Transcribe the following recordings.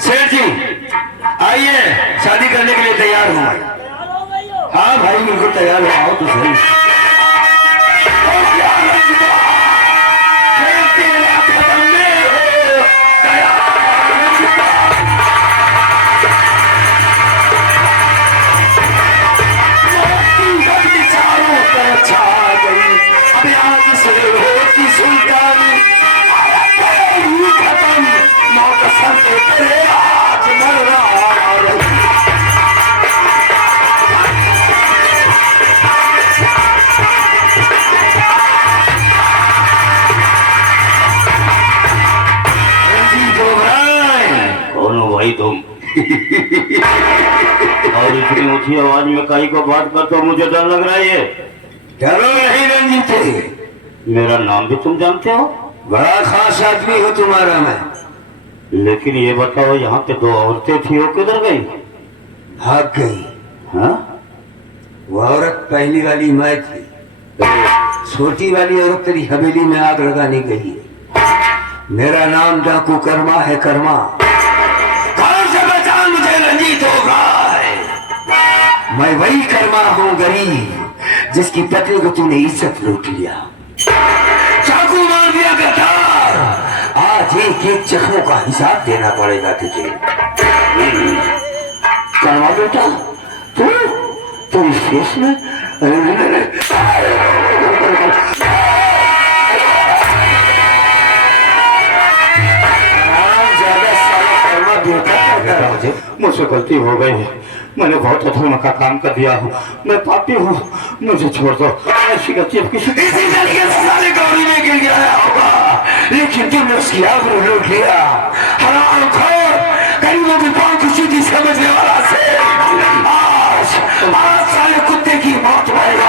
सेठ जी आइए, शादी करने के लिए तैयार हूँ। हाँ भाई बिल्कुल तैयार हो, आओ तो सही। भाई तुम और इतनी ऊंची आवाज में कहीं को बात करते हो, मुझे डर लग रहा है। ये डरो नहीं रंजीत, मेरा नाम भी तुम जानते हो, बड़ा खास आदमी हो तुम्हारा मैं। लेकिन ये बताओ यहाँ पे दो औरतें थी, वो किधर गई? भाग गई। हाँ, वो औरत पहली वाली मैं थी, छोटी वाली औरत तेरी हवेली में आग लगाने गई। मेरा नाम डाकू कर्मा है, कर्मा। कौन से पहचान मुझे रंजीत होगा? मैं वही कर्मा हूँ गरीब, जिसकी पत्नी को तूने इज्जत लूट लिया, चाकू मार दिया गद्दार। आज एक एक जख्मों का हिसाब देना पड़ेगा तुझे। कर्मा बेटा, तू इस केस में मुझसे गलती हो गई है, मैंने बहुत अधर्म का काम कर दिया हूँ, मैं पापी हूँ, मुझे छोड़ दो। ऐसी गलती अब किसी सारे गौरी में गिर गया होगा, लेकिन तुमने उसकी आबरू लूट लिया। हरामखोर, गरीबों की पांव की सीधी समझने वाला से आज साले कुत्ते की मौत पड़ेगा।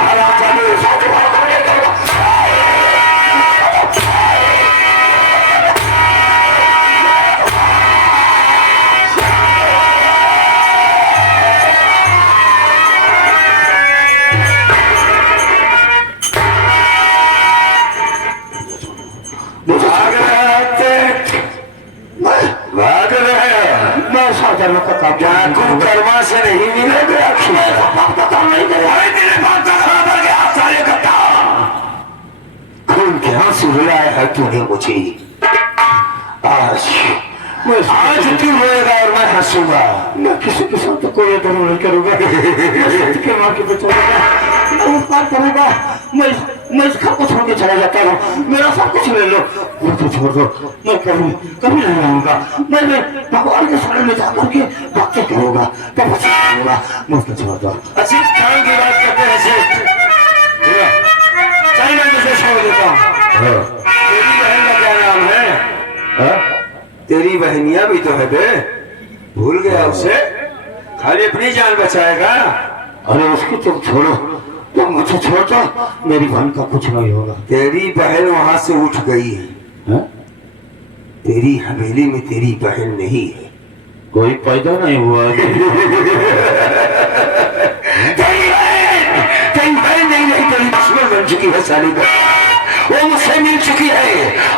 कर्मा से नहीं मिलेगा, खून के आंसू रुलाया है तूने मुझे। आज तू रोएगा और मैं हंसूंगा। मैं किसी के साथ कोई धर्म नहीं करूंगा, के मार के बचाऊंगा, मैं उपकार करूंगा, मैं इस घर को छोड़ के चला जाता हूँ, मेरा सब कुछ ले लो, मुझे छोड़ दो, मैं कभी नहीं आऊंगा, मैं भगवान के शरण में जाकर के भक्ति करूंगा, तपस्या करूंगा, मुझे छोड़ दो। अच्छी काम की बात करते हैं सेठ, चल मैं तुझे छोड़ देता हूँ। तेरी बहन का क्या नाम है? तेरी बहनिया भी तो है बे, भूल गया उसे? खाली अपनी जान बचाएगा। अरे उसकी तुम छोड़ो, तुम मुझे छोड़ दो, मेरी बहन का कुछ नहीं होगा। तेरी बहन वहां से उठ गई है, तेरी हवेली में तेरी बहन नहीं है। कोई पैदा नहीं हुआ तेरी बहन नहीं, तेरी दुश्मन बन चुकी है साली का, वो मुझसे मिल चुकी है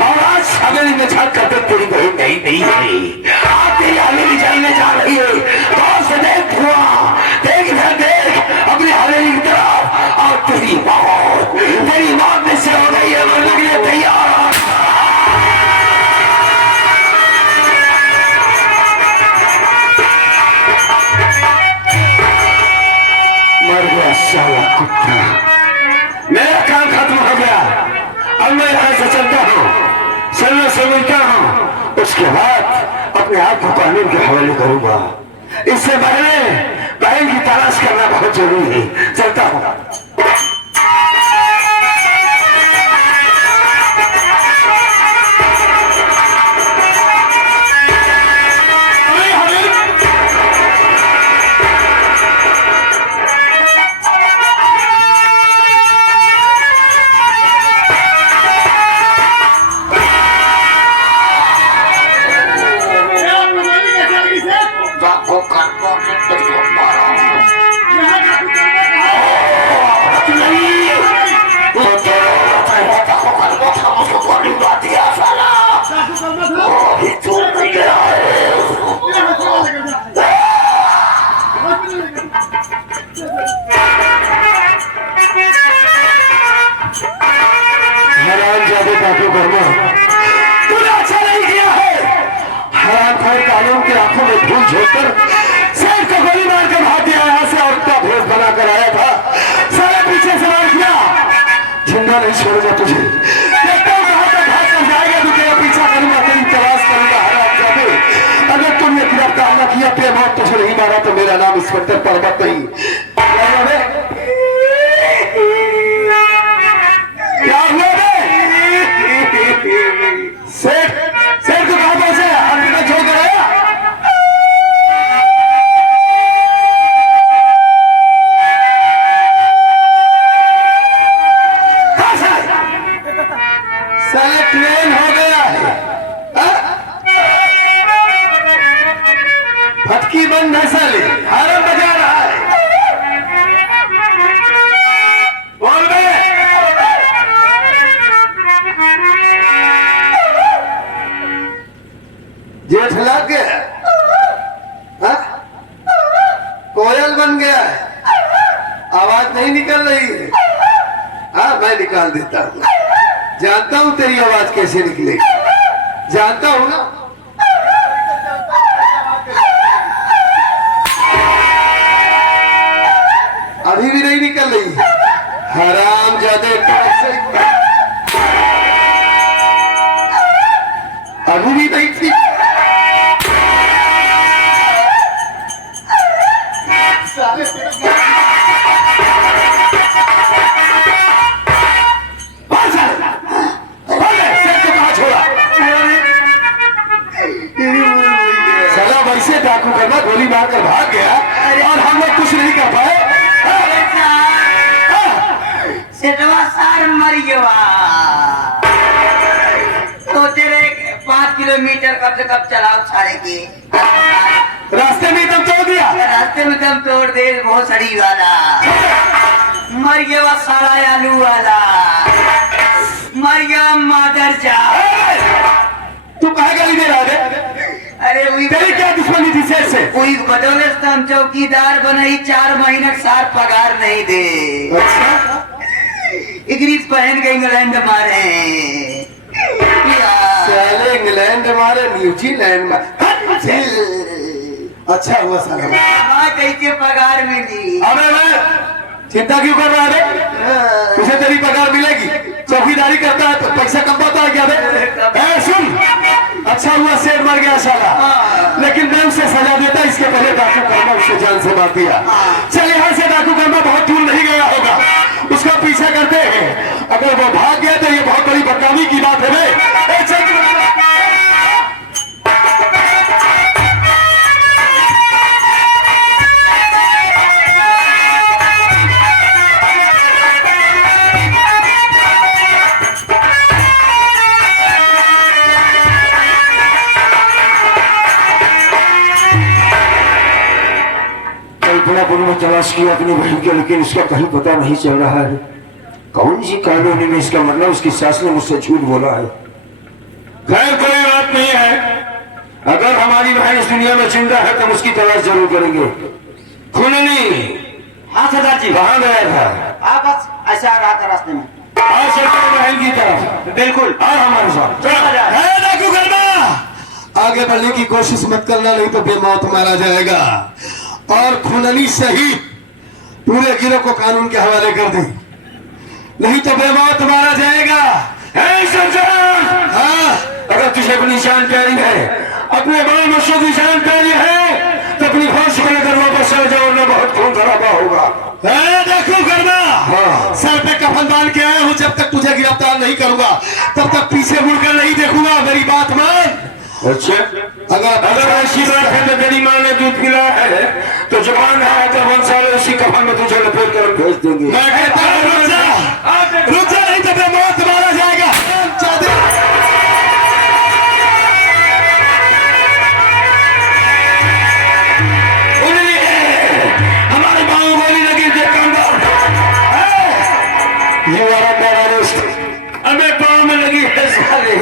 और आज हवेली में छाट कर तेरी बहन नहीं है। आप तेरी हवेली जाने जा रही है, कौन से देख हुआ, देख इधर देख अपनी हवेली की तरफ, और तेरी मौत में से हो गई है, मरने के लिए तैयार। मर गया साला कुत्ता, मेरा काम खत्म हो गया, अब मैं यहाँ से चलता हूँ, चलना समझता हूँ, उसके बाद अपने आप को कानून के हवाले करूंगा। इससे पहले बहन की तलाश करना बहुत जरूरी है, चलता हूँ। खोर कानून की आंखों में धूल झोंककर शेर को गोली मार के भाग गया यहाँ से और का भेष बनाकर आया था। सारे पीछे से मार दिया, जिंदा नहीं छोड़ेगा तुझे। देखता हूँ कहाँ तक भाग कर जाएगा, तू तेरा पीछा करूंगा, तेरी तलाश करूंगा हरामजादे। अगर तुमने गिरफ्तार न किया पे मौत तुझे नहीं मारा तो मेरा नाम इंस्पेक्टर पर्वत नहीं। क्या हुआ सेठ को कहाँ पहुंचे? हॉस्पिटल छोड़ कर आया? साले ट्रेन हो गया है, फटकी बंद है साले, हारन बजा रहा है। बोल बे जेठ लग गया, कोयल बन गया है, आवाज नहीं निकल रही है। हाँ मैं निकाल देता हूँ, जानता हूँ तेरी आवाज कैसे निकलेगी, जानता हूँ ना। अभी भी नहीं निकल रही, हरामजादे कैसे, अभी भी नहीं थी। वैसे डाकू करना गोली मारकर भाग गया और हम लोग कुछ नहीं कर पाए। सार मर गया तो तेरे 5 किलोमीटर कब से कब चलाओ सारे के रास्ते में दम तोड़ दिया, रास्ते में दम तोड़ दे, बहुत सड़ी वाला मर गया, सारा आलू वाला मर गया, मादर जा। तू कहाँ गाली दे रहा है? अरे वही तेरी क्या दुश्मनी थी शेर से? वही बदौलत से हम चौकीदार बने, 4 महीने सार पगार नहीं दे। अच्छा इंग्लिश पहन के इंग्लैंड मारे, साले इंग्लैंड मारे, न्यूजीलैंड मारे। अच्छा हुआ साला, कैसे पगार मिली? अबे मैं चिंता क्यों कर रहा है? तुझे तेरी पगार मिलेगी, चौकीदारी करता है तो पैसा कमाता है क्या बे? सुन, अच्छा हुआ शेर मर गया साला, लेकिन मैं उसे सजा देता, इसके पहले डाकू कर्मा उससे जान से मार दिया। चल यहाँ से डाकू कर्मा बहुत दूर नहीं गया होगा, उसका पीछा करते हैं, अगर वो भाग गया तो ये बहुत बड़ी बदनामी की बात है बे। में तलाश किया अपनी बहन के, लेकिन इसका कहीं पता नहीं चल रहा है। कौन सी कॉलोनी में, इसका मतलब उसकी सास ने मुझसे झूठ बोला है। खैर कोई बात नहीं है, अगर हमारी बहन इस दुनिया में जिंदा है तो हम उसकी तलाश जरूर करेंगे। खुननी। हाँ सरदार जी। कहाँ गया था? आप बस ऐसा आ रहा था रास्ते में। आज सरकार बहन की तरफ। बिल्कुल। और हमारे साथ डाकू करना, आगे बढ़ने की कोशिश मत करना, नहीं तो बेमौत मारा जाएगा। और खुननी सहित पूरे गिरोह को कानून के हवाले कर दे, नहीं तो बेमौत मारा जाएगा। हाँ, अगर तुझे अपनी जान प्यारी है, अपने बाल बच्चों की जान प्यारी है, तो अपनी होश को लेकर वापस आ जाओ, ना बहुत खून खराबा होगा। देखो करना, हाँ। सर पे कफन बांध के आया हूँ, जब तक तुझे गिरफ्तार नहीं करूंगा तब तक पीछे मुड़कर नहीं देखूंगा, मेरी बात मान। अच्छा, अगर ऐसी बात है तो तेरी माँ ने दूध पिलाया है तो जवान है तो हम सारे उसी कफन में तुझे लपेट कर भेज देंगे। मैं कहता हूँ रुक जा, नहीं तो मौत मारा जाएगा। हमारे पाँव गोली लगी थी, ये वाला मेरा दोस्त हमें पाँव में लगी है सारे।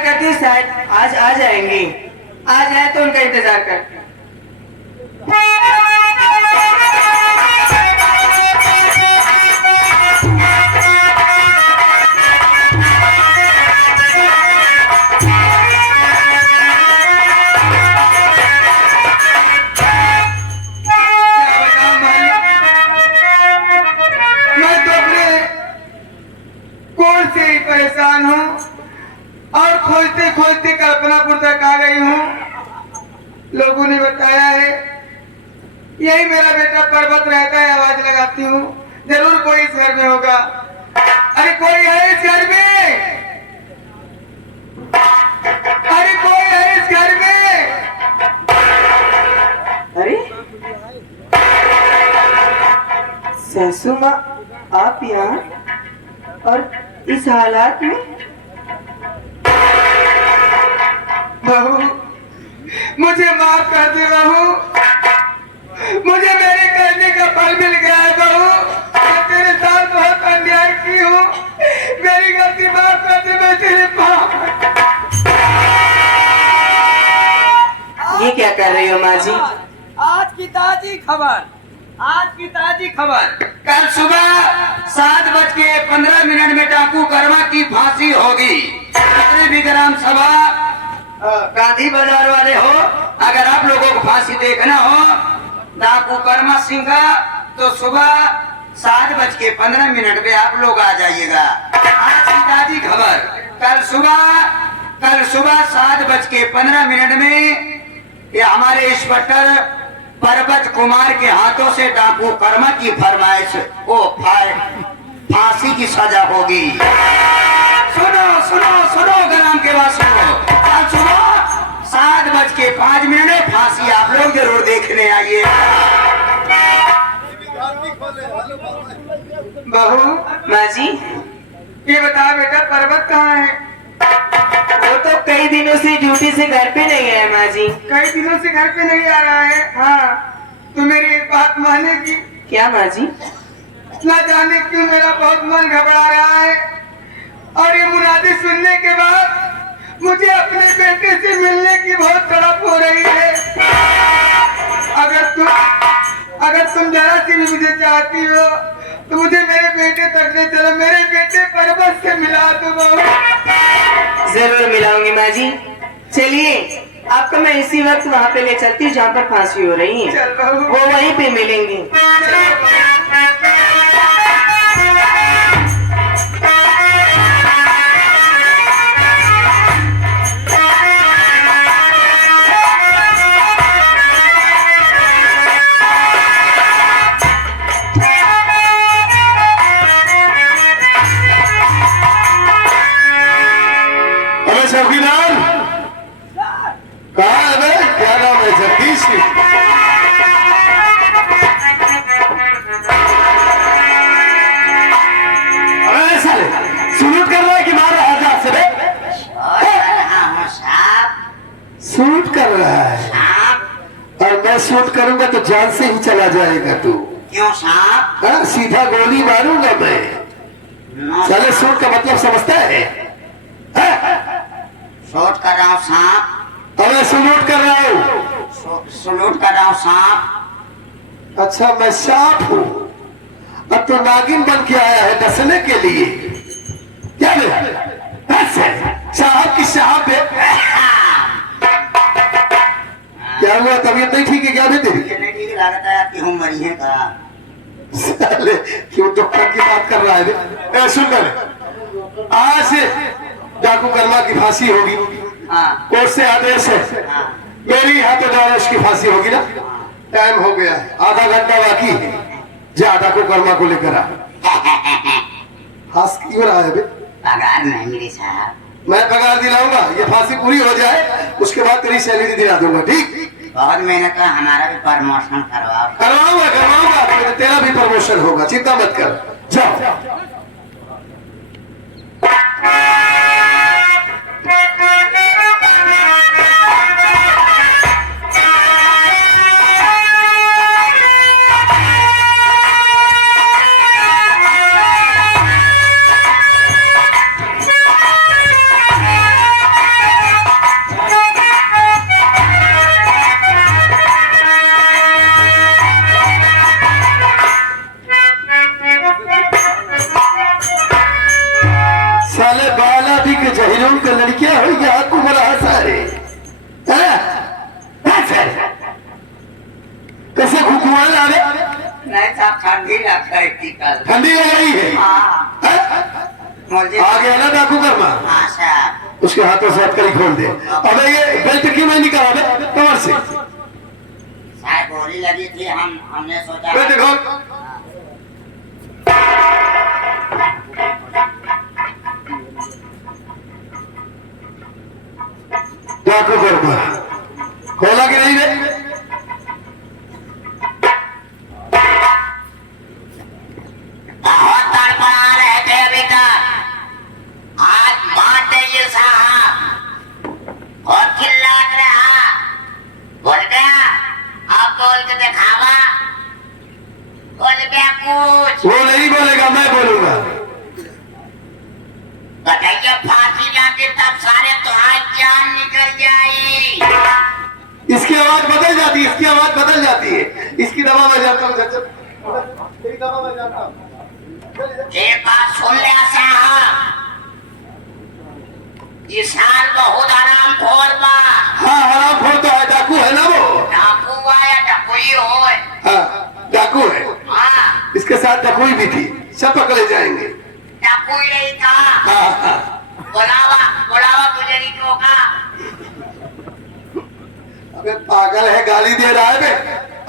इंतजार करती हूँ, शायद आज आ जाएंगी। आ जाए तो उनका इंतजार करती हूँ। मैं तो अपने कोल से ही परेशान हूँ और खोजते खोजते कल्पनापुर तक आ गई हूँ। लोगों ने बताया है यही मेरा बेटा पर्वत रहता है। आवाज लगाती हूँ, जरूर कोई इस घर में होगा। अरे कोई है इस घर में? अरे कोई है इस घर में? अरे सासू माँ, आप यहाँ और इस हालात में? बहू, मुझे माफ कर दे बहू, मुझे मेरे करने का फल मिल गया है बहू। मैं तेरे साथ बहुत अन्याय की हूँ, मेरी गलती माफ कर दे। मैं तेरे पाप ये क्या कर रही हो माँ जी? आज की ताजी खबर, आज की ताजी खबर। कल सुबह 7:15 में डाकू कर्मा की फांसी होगी। जितने भी ग्राम सभा गांधी बाजार वाले हो, अगर आप लोगों को फांसी देखना हो डाकू कर्मा सिंह का, तो सुबह 7:15 पे आप लोग आ जाइएगा। आज की ताजी खबर, कल सुबह 7:15 में ये हमारे इंस्पेक्टर पर्वत कुमार के हाथों से डाकू कर्मा की फरमाइश फांसी की सजा होगी। सुनो सुनो सुनो ग्राम के वासियों, कल सुबह 7:05 फांसी आप लोग जरूर देखने आइए। बहू, माँ जी, ये बता बेटा पर्वत कहाँ है? वो तो कई दिनों से ड्यूटी से घर पे नहीं गया माँ जी। कई दिनों से घर पे नहीं आ रहा है। हाँ, तो मेरी एक बात मानेगी? क्या माँ जी? न जाने क्यों मेरा बहुत मन घबरा रहा है और ये मुनादी सुनने के बाद मुझे अपने बेटे से मिलने की बहुत तड़प हो रही है। अगर तुम जरा सी भी मुझे चाहती हो तो मुझे मेरे बेटे तक ले चलो, मेरे बेटे पर्वत से मिला दो बहू। जरूर मिलाऊंगी माँ जी। चलिए, आपको मैं इसी वक्त वहाँ पे ले चलती हूँ जहाँ पर फांसी हो रही है। चल बहू। वो वहीं पे मिलेंगे। चौकीदार कहाँ है बे? क्या नाम है? जगदीश। अरे साले सूट कर रहा है कि मार रहा है हाथ से बे? सूट कर रहा है और मैं सूट करूंगा तो जान से ही चला जाएगा तू। क्यों साहब? हाँ, सीधा गोली मारूंगा मैं। साले सूट का मतलब समझता है? शूट कर रहा हूँ सांप। मैं सलूट कर रहा हूँ। सलूट कर रहा हूँ सांप। अच्छा, मैं सांप हूँ। अब तो नागिन बन के आया है डसने के लिए। क्या साहब की साहब है? क्या हुआ? तबीयत नहीं ठीक है क्या? तेरी नहीं ठीक लागत है आपकी हूँ मरी है का? साले क्यों डॉक्टर की बात कर रहा है? सुन कर, आज से डाकू कर्मा की फांसी होगी। कोर्ट से आदेश है। मेरी हाथों द्वारा उसकी फांसी होगी ना। टाइम हो गया है, आधा घंटा बाकी है। जा डाकू कर्मा को लेकर आ। हंस क्यों रहा है बे? पगार नहीं मिली साहब। मैं पगार दिलाऊंगा, ये फांसी पूरी हो जाए उसके बाद तेरी सैलरी दिला दूंगा। ठीक? बहुत मेहनत का, हमारा भी प्रमोशन करवाऊंगा। तेरा भी प्रमोशन होगा, चिंता मत कर। जाओ। ठंडी लगता है टीका ठंडी लग रही है हाँ मुझे आ गया ना डाकू कर्मा, हाँ साहब उसके हाथों से हथकड़ी खोल दे। अबे ये बेल्ट क्यों नहीं निकाला बे कमर से? साहब गोली लगी थी हमने सोचा बेल्ट खोल। डाकू कर्मा खोला कि नहीं रे? बहुत तड़पड़ा रहे थे अभी तक, आज मार देंगे साहब और चिल्लात रहा, बोल गया अब बोल के दिखावा, बोल गया कुछ वो नहीं बोलेगा, मैं बोलूंगा। बताइए फांसी जाके तब सारे तुम्हारी जान निकल जाई। इसकी आवाज बदल जाती है, इसकी आवाज बदल जाती है। इसकी दवा मैं जाता हूँ चाचा, तेरी दवा मैं जाता हूँ। एक बात सुन ले साहब, किसान बहुत आराम खोर बा, हाँ हराम खोर तो है, डाकू है ना वो। डाकू आया डकुई होए, हाँ डाकू है, हाँ इसके साथ डकुई भी थी, सब पकड़े जाएंगे। डकुई नहीं था, हाँ हाँ बुलावा गुजरी क्यों का? अबे पागल है, गाली दे रहा है बे।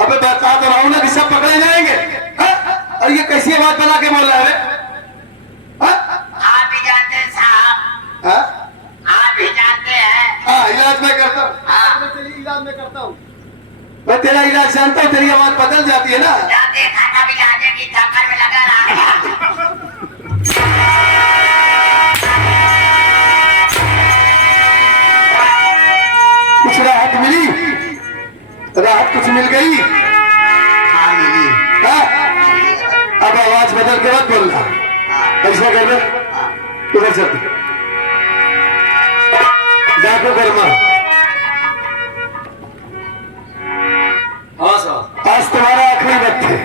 अबे बता तो रहा हूँ ना कि सब पकड़े जाएंगे। हाँ? और ये कैसी आवाज बना के बोल रहा है बे? हाँ? आप भी जानते हैं साहब, हाँ? आप भी जानते हैं, हाँ इलाज मैं करता हूँ। हाँ इलाज मैं करता हूँ। मैं तेरा इलाज जानता हूँ, तेरी आवाज बदल जाती है ना। जाते खाना भी आने की चक्कर में लगा रहा। कुछ राहत मिली? राहत कुछ मिल गई? हाँ मिली, हाँ? अब आवाज बदल के मत बोलना, ऐसा कर दे, उधर चल। डाकू कर्मा, हाँ साहब। आज तुम्हारा आखिरी वक्त है।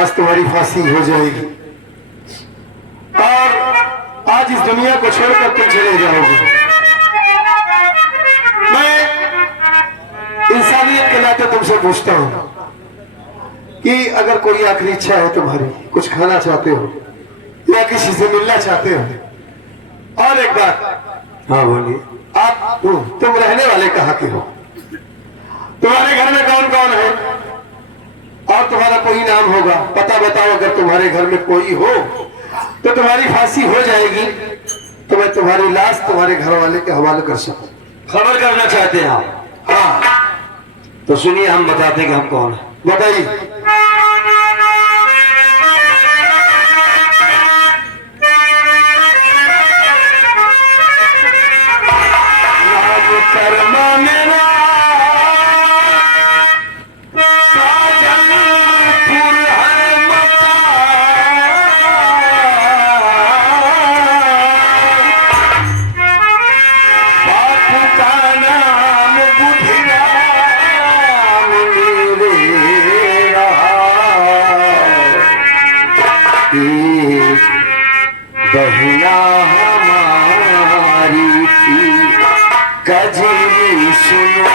आज तुम्हारी फांसी हो जाएगी और आज इस दुनिया को छोड़कर तुम चले जाओगे। मैं इंसानियत के नाते तुमसे पूछता हूँ कि अगर कोई आखिरी इच्छा है तुम्हारी, कुछ खाना चाहते हो या किसी से मिलना चाहते हो। और एक बात, हाँ बोलिए। आप तुम रहने वाले कहाँ के हो? तुम्हारे घर में कौन कौन है और तुम्हारा कोई नाम होगा, पता बताओ। अगर तुम्हारे घर में कोई हो तो तुम्हारी फांसी हो जाएगी, तो मैं तुम्हारी लाश तुम्हारे घर वाले के हवाले कर सकूं। खबर करना चाहते हैं आप? हाँ तो सुनिए, हम बताते हैं कि हम कौन है। बताइए। कर्मा मेरा साजनपुर है मकान, बापू का नाम बुधिराम मेरे एक बहिया हमारी थी, कजरी सुनो।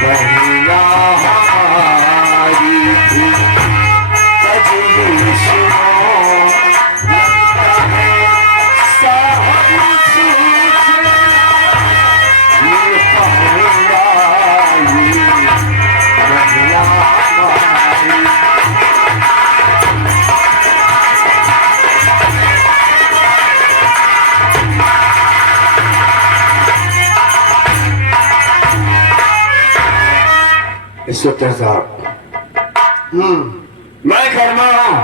बहिया हमारी थी, कजरी सुनो। इंस्पेक्टर साहब, मैं कर्मा हूं,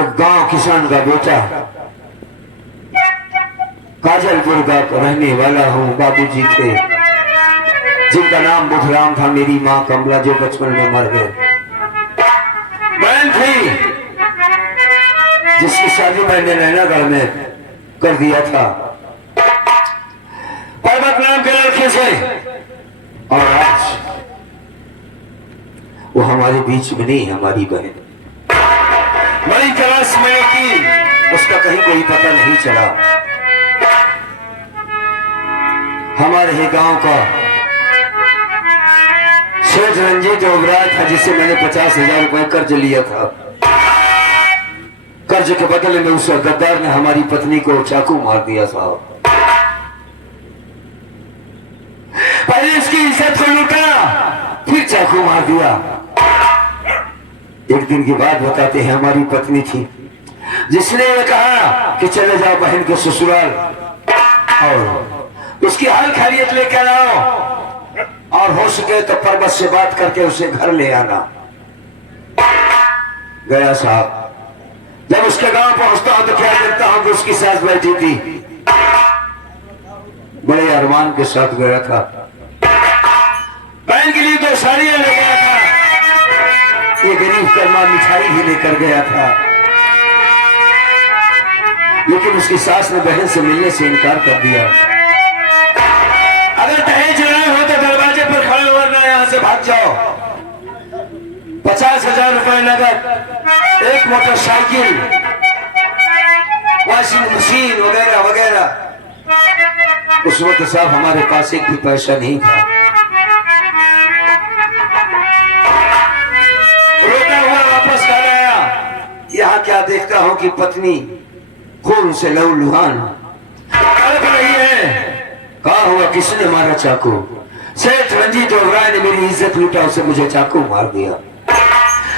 एक गांव किसान का बेटा, काजलपुर का रहने वाला हूं। बाबूजी थे जिनका नाम बुधराम था, मेरी माँ कमला जो बचपन में मर गए। बहन थी जिसकी शादी मैंने नैनागढ़ में कर दिया था पर्वत नाम के लड़के से, और आज वो हमारे बीच में नहीं, हमारी बहन बड़ी तलाश में की उसका कहीं कोई पता नहीं चला। हमारे ही गांव का सेठ रंजीत ओबराय था, जिससे मैंने 50,000 रुपए कर्ज लिया था। कर्ज के बदले में उस गद्दार ने हमारी पत्नी को चाकू मार दिया साहब। पहले इसकी इज्जत को लूटा, फिर चाकू मार दिया। एक दिन की बात बताते हैं, हमारी पत्नी थी जिसने ये कहा कि चले जाओ बहन के ससुराल और उसकी हाल खैरियत लेकर आओ, और हो सके तो पर्वत से बात करके उसे घर ले आना। गया साहब, जब उसके गांव पहुंचता हूं तो क्या देखता हूं कि उसकी सास बैठी थी। बड़े अरमान के साथ गया था, बहन के लिए 2 साड़ियां ले गया था। ये गरीब कर्मा मिठाई ही लेकर गया था, लेकिन उसकी सास ने बहन से मिलने से इनकार कर दिया। अगर दहेज लाए हो तो दरवाजे पर खड़े हो, वरना यहां से भाग जाओ। 50,000 रुपए नगद, एक मोटरसाइकिल, वॉशिंग मशीन वगैरह वगैरह। उस वक्त साहब हमारे पास एक भी पैसा नहीं था। रोता हुआ वापस घर आया। यहाँ क्या देखता हूँ कि पत्नी खून से लहूलुहान तड़प रही है। कहा हुआ किसने मारा चाकू? सेठ रंजीत ओबराय ने मेरी इज्जत लूटा, उसे मुझे चाकू मार दिया।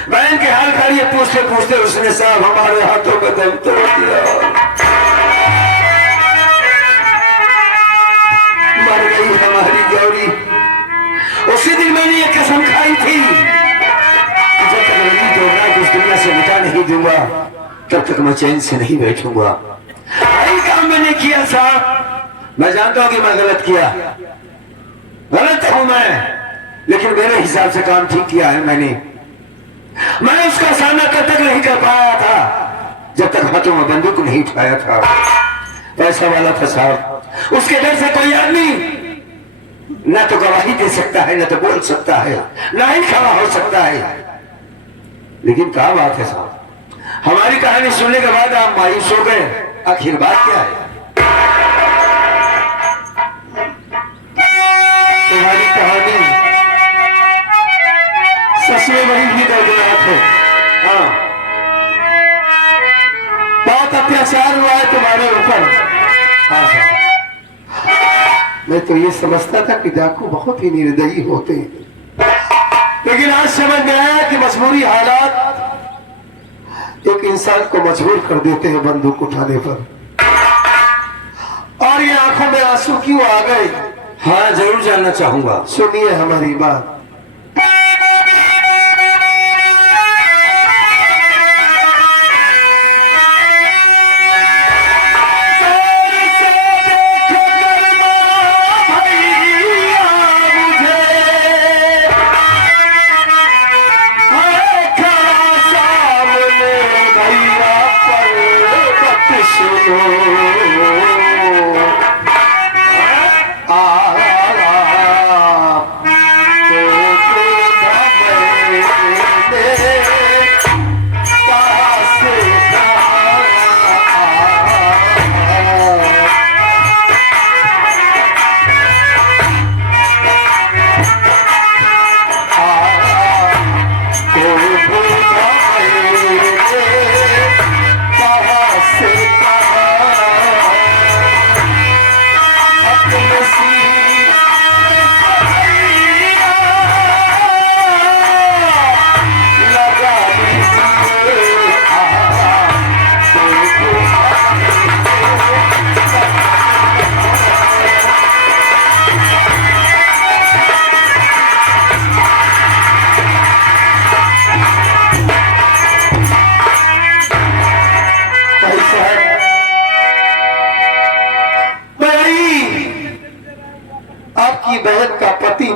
बहन के हाल खैरियत पूछते पूछते उसने साहब हमारे हाथों में दम तोड़ दिया। मर गई हमारी गौरी। उसी दिन मैंने ये कसम खाई थी कि जब तक रंजीत ओबराय को इस दुनिया से मिटा नहीं दूंगा, तब तक मैं चैन से नहीं बैठूंगा। यही काम मैंने किया साहब। मैं जानता हूं कि मैं गलत किया, गलत हूं मैं, लेकिन मेरे हिसाब से काम ठीक किया है मैंने उसका सामना तब तक नहीं कर पाया था जब तक हाथों में बंदूक नहीं उठाया था। पैसा वाला था साहब, उसके डर से कोई आदमी ना तो गवाही दे सकता है, ना तो बोल सकता है, ना ही खड़ा हो सकता है। लेकिन क्या बात है साहब, हमारी कहानी सुनने के बाद आप मायूस हो गए। आखिर बात क्या है? तुम्हारी कहानी सच में वही भी दर्दनाक है। हाँ, बहुत अत्याचार हुआ है तुम्हारे ऊपर। हाँ साहब, मैं तो ये समझता था कि डाकू बहुत ही निर्दयी होते हैं, लेकिन आज समझ में आया कि मजबूरी हालात एक इंसान को मजबूर कर देते हैं बंदूक उठाने पर। और ये आंखों में आंसू क्यों आ गए? हाँ, जरूर जानना चाहूंगा। सुनिए हमारी बात।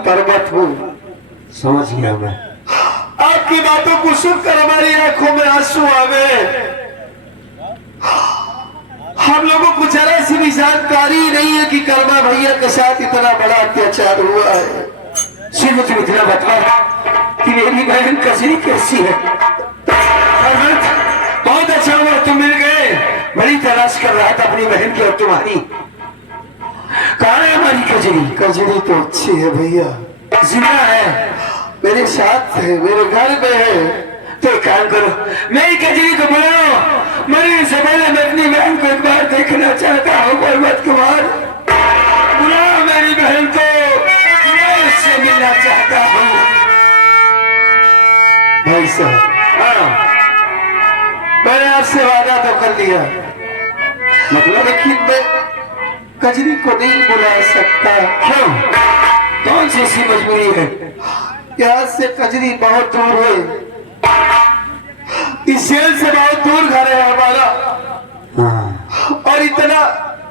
पर्वत हूँ। समझ गया मैं। आपकी बातों को सुनकर हमारी आंखों में आंसू आ गए। हम लोगों को जरा सी भी जानकारी नहीं है कि कर्मा भैया के साथ इतना बड़ा अत्याचार हुआ है। सिर्फ तुम इतना बता कि मेरी बहन कजरी कैसी है। बहुत अच्छा हुआ तुम मिल गए। बड़ी तलाश कर रहा था अपनी बहन की और तुम्हारी। कहाँ है हमारी कजरी? कजरी तो अच्छी है भैया, जिंदा है, मेरे साथ है, मेरे घर में है। तो एक काम करो, मेरी कजरी को बुलाओ, मरने से पहले मैं अपनी बहन को एक बार देखना चाहता हूँ। पर्वत कुमार, बुलाओ मेरी बहन को, मैं उससे मिलना चाहता हूँ। भाई साहब, हाँ, मैंने आपसे वादा तो कर लिया, मतलब लेकिन मैं कजरी को नहीं बुला सकता। क्यों? कौन सी ऐसी मजबूरी है? यहाँ से कजरी बहुत दूर है, इस जेल से बहुत दूर घर है हमारा, हाँ, और इतना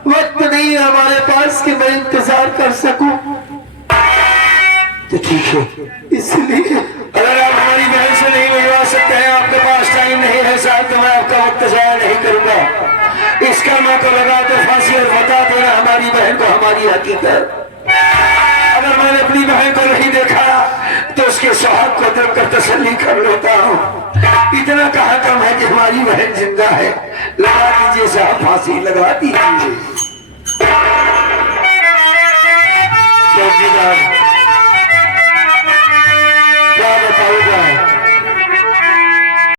वक्त नहीं है हमारे पास कि मैं इंतजार कर सकूं। तो ठीक है, इसलिए अगर आप हमारी बहन से नहीं मिलवा सकते हैं, आपके पास टाइम नहीं है साहब, तो मैं आपका वक्त जाया नहीं करूंगा। इसका मौका लगा तो फांसी और बता देना हमारी बहन को हमारी हकीकत। अगर मैंने अपनी बहन को नहीं देखा तो उसके सुहाग को देखकर तसल्ली कर लेता हूँ। इतना कहा कम है कि हमारी बहन जिंदा है। लगा दीजिए साहब, फांसी लगा दीजिए। चौकीदार